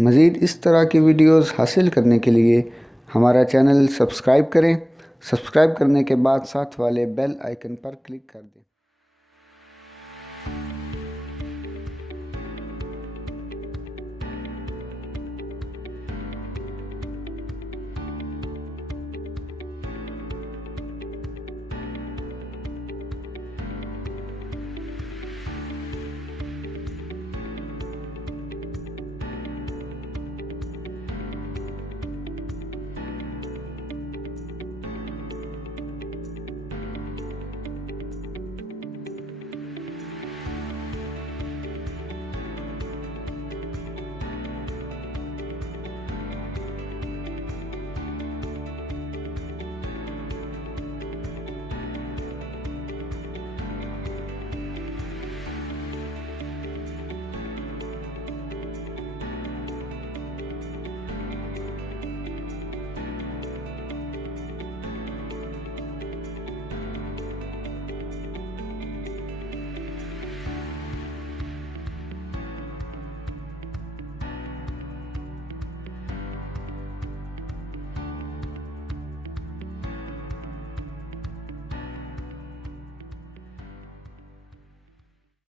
मज़ीद इस तरह की वीडियोस हासिल करने के लिए हमारा चैनल सब्सक्राइब करें। सब्सक्राइब करने के बाद साथ वाले बेल आइकन पर क्लिक कर दें।